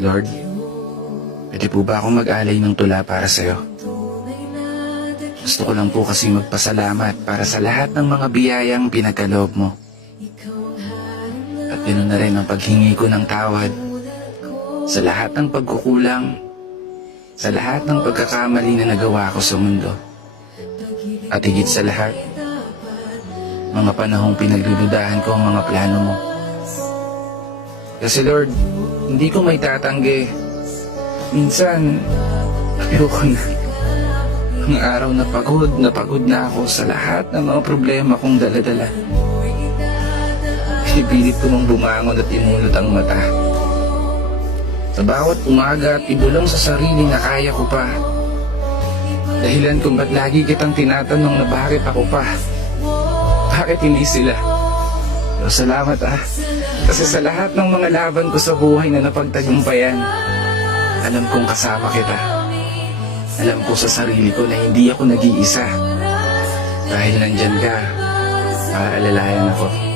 Lord, pwede po ba akong mag-alay ng tula para sa'yo? Gusto ko lang po kasi magpasalamat para sa lahat ng mga biyayang pinagkaloob mo. At ganoon na rin ang paghingi ko ng tawad sa lahat ng pagkukulang, sa lahat ng pagkakamali na nagawa ko sa mundo. At higit sa lahat, mga panahong pinagdududahan ko ang mga plano mo. Kasi Lord, hindi ko may tatanggi. Minsan, ayoko na. Ang araw na pagod na ako sa lahat ng mga problema kong daladala. Pinipilit ko mong bumangon at imulot ang mata. Sa bawat umaga at ibulong sa sarili na kaya ko pa. Dahilan kung ba't lagi kitang tinatanong na bakit ako pa. Bakit hindi sila? Pero salamat kasi sa lahat ng mga laban ko sa buhay na napagtagumpayan, alam kong kasama kita. Alam ko sa sarili ko na hindi ako nag-iisa. Dahil nandyan ka, para alalayan ako.